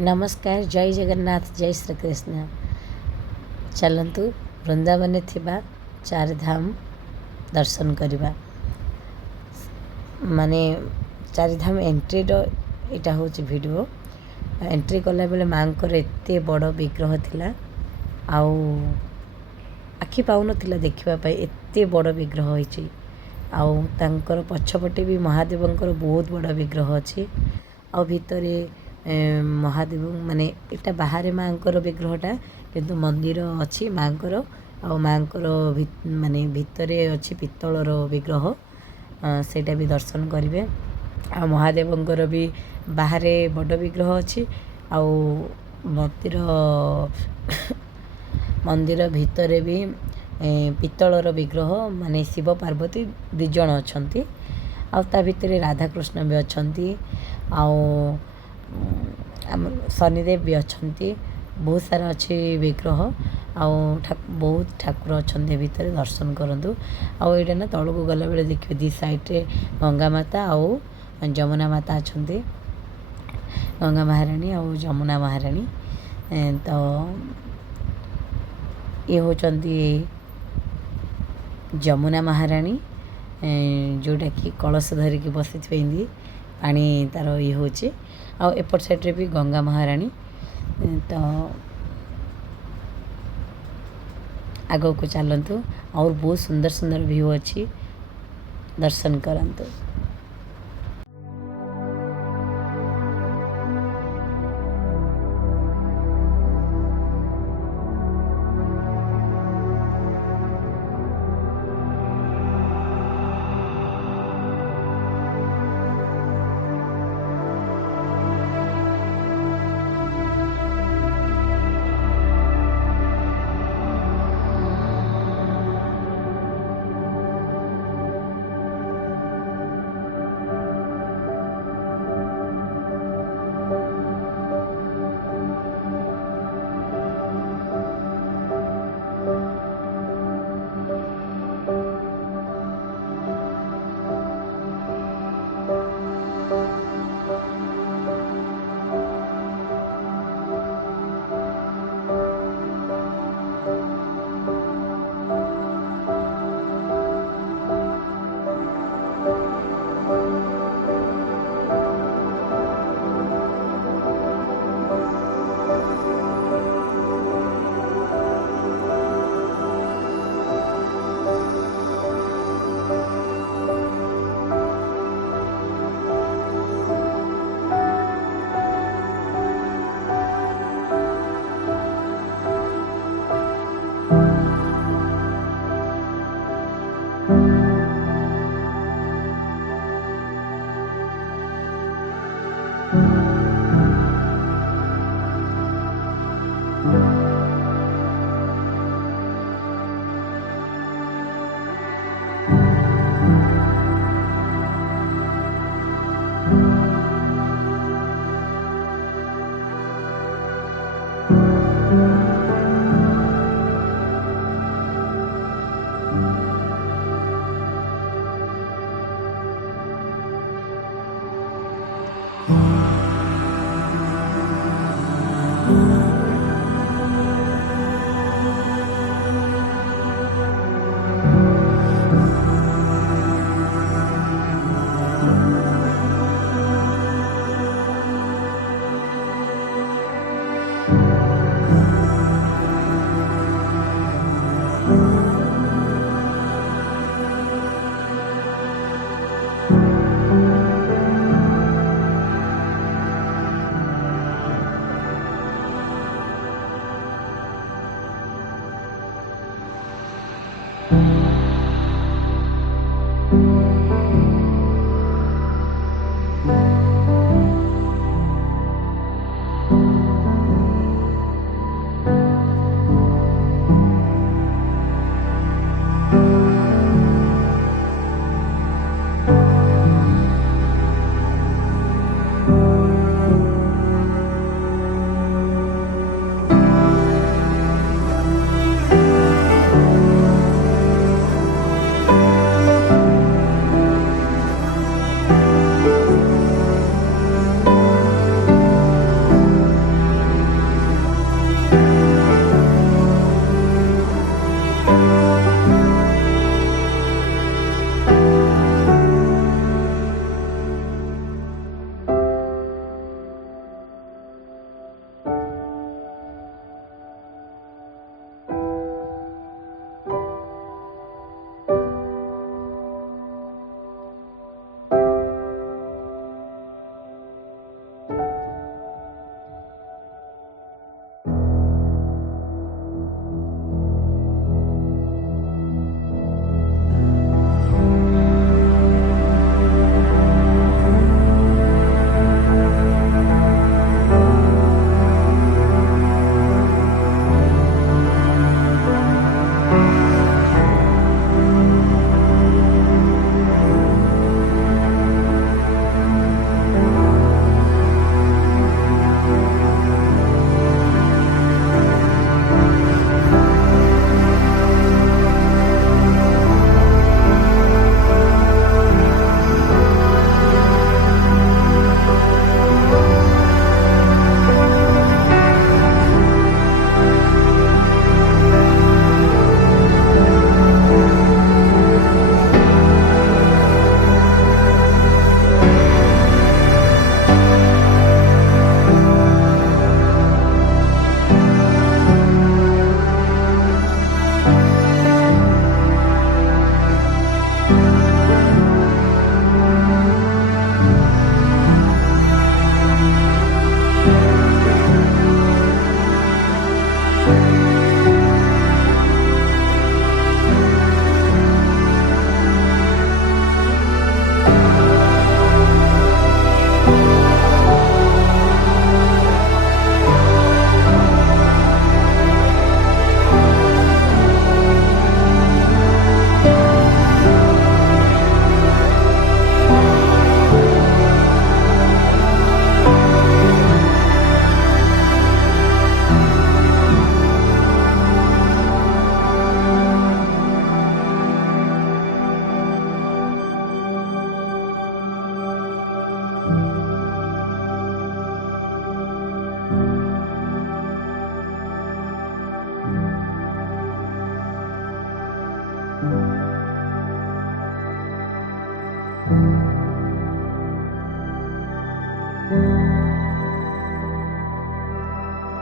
नमस्कार जय जगन्नाथ जय श्री कृष्ण। चलतु वृंदावन थिबा चार धाम दर्शन करवा। माने चार धाम एंट्री यहाँ हूँ वीडियो एंट्री कला बेले माँ एत बड़ विग्रह थिला आउ आखि पाउन देखापी एत बड़ विग्रह होती आउ तांकर पछपटे भी महादेवंकर बहुत बड़ विग्रह अच्छी आ भितरे महादेव माने इटा बाहर माँ विग्रहटा किंतु मंदिर अच्छी माँ आ माँ माने भितरे अच्छी पित्तलर विग्रह सेटा भी दर्शन करेंगे। आ महादेवंकर भी बाहर बड़ विग्रह अच्छी आउ मंदिर मंदिर भितर भी पित्तलर विग्रह माने शिव पार्वती दिज अच्छा आ भितर राधाकृष्ण भी अच्छा शनिदेव भी अच्छा बहुत सारा अच्छे विग्रह आउ बहुत ठाकुर अच्छा भितर दर्शन करूँ। आईटा ना तौक गला बेले देखिए दी साइड्रे गंगा माता आउ जमुना माता अच्छा गंगा महाराणी आउ जमुना महाराणी तो ये होचंती जमुना महाराणी जोटा कि कलश धरिकी बसी थी पानी तार ये हूँ आ एपट साइड्रे भी गंगा महाराणी तो आग को चलतु और बहुत सुंदर सुंदर व्यू अच्छी दर्शन करंतु।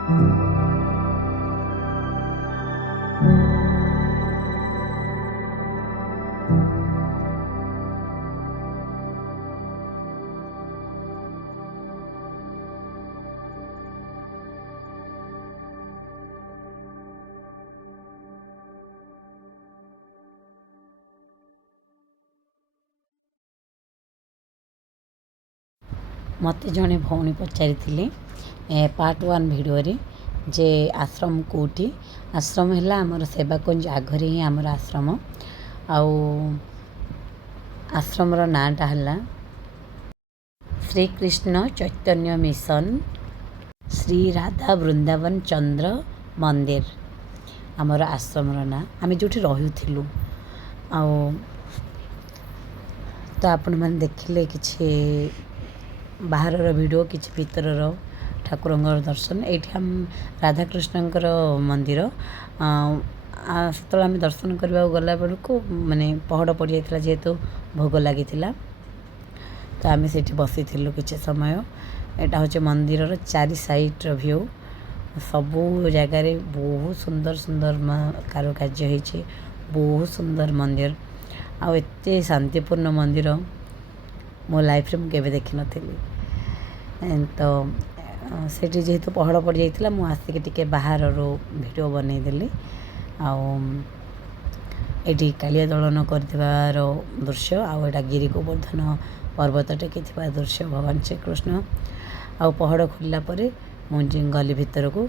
ମୋତେ ଜଣେ ଭଉଣୀ ପଚାରିଥିଲେ ପାର୍ଟ 1 ଭିଡ଼ିଓରେ ଯେ ଆଶ୍ରମ କେଉଁଠି। ଆଶ୍ରମ ହେଲା ଆମର ସେବାକୁଞ୍ଜ ଆଗରେ ହିଁ ଆମର ଆଶ୍ରମ। ଆଉ ଆଶ୍ରମର ନାଁଟା ହେଲା ଶ୍ରୀକୃଷ୍ଣ ଚୈତନ୍ୟ ମିଶନ ଶ୍ରୀ ରାଧା ବୃନ୍ଦାବନ ଚନ୍ଦ୍ର ମନ୍ଦିର ଆମର ଆଶ୍ରମର ନାଁ। ଆମେ ଯେଉଁଠି ରହୁଥିଲୁ। ଆଉ ତ ଆପଣମାନେ ଦେଖିଲେ କିଛି ବାହାରର ଭିଡ଼ିଓ, କିଛି ଭିତରର ଠାକୁରଙ୍କର ଦର୍ଶନ। ଏଇଠି ଆମ ରାଧାକୃଷ୍ଣଙ୍କର ମନ୍ଦିର। ସେତେବେଳେ ଆମେ ଦର୍ଶନ କରିବାକୁ ଗଲାବେଳକୁ ମାନେ ପହଡ଼ ପଡ଼ିଯାଇଥିଲା, ଯେହେତୁ ଭୋଗ ଲାଗିଥିଲା। ତ ଆମେ ସେଇଠି ବସିଥିଲୁ କିଛି ସମୟ। ଏଇଟା ହେଉଛି ମନ୍ଦିରର ଚାରି ସାଇଡ଼୍ର ଭ୍ୟୁ। ସବୁ ଜାଗାରେ ବହୁତ ସୁନ୍ଦର ସୁନ୍ଦର କାରୁକାର୍ଯ୍ୟ ହେଇଛି। ବହୁତ ସୁନ୍ଦର ମନ୍ଦିର, ଆଉ ଏତେ ଶାନ୍ତିପୂର୍ଣ୍ଣ ମନ୍ଦିର ମୋ ଲାଇଫ୍ରେ ମୁଁ କେବେ ଦେଖିନଥିଲି। ତ ସେଠି ଯେହେତୁ ପହଡ଼ ପଡ଼ିଯାଇଥିଲା, ମୁଁ ଆସିକି ଟିକେ ବାହାରରୁ ଭିଡ଼ିଓ ବନେଇଦେଲି। ଆଉ ଏଠି କାଳିଆ ଦଳନ କରିଥିବାର ଦୃଶ୍ୟ, ଆଉ ଏଇଟା ଗିରି ଗୋବର୍ଦ୍ଧନ ପର୍ବତ ଟେକିଥିବା ଦୃଶ୍ୟ ଭଗବାନ ଶ୍ରୀକୃଷ୍ଣ। ଆଉ ପହଡ଼ ଖୋଲିଲା ପରେ ମୁଁ ଗଲି ଭିତରକୁ।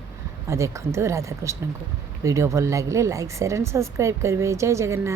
ଆଉ ଦେଖନ୍ତୁ ରାଧାକୃଷ୍ଣଙ୍କୁ। ଭିଡ଼ିଓ ଭଲ ଲାଗିଲେ ଲାଇକ୍, ସେୟାର ଆଣ୍ଡ ସବସ୍କ୍ରାଇବ୍ କରିବେ। ଜୟ ଜଗନ୍ନାଥ।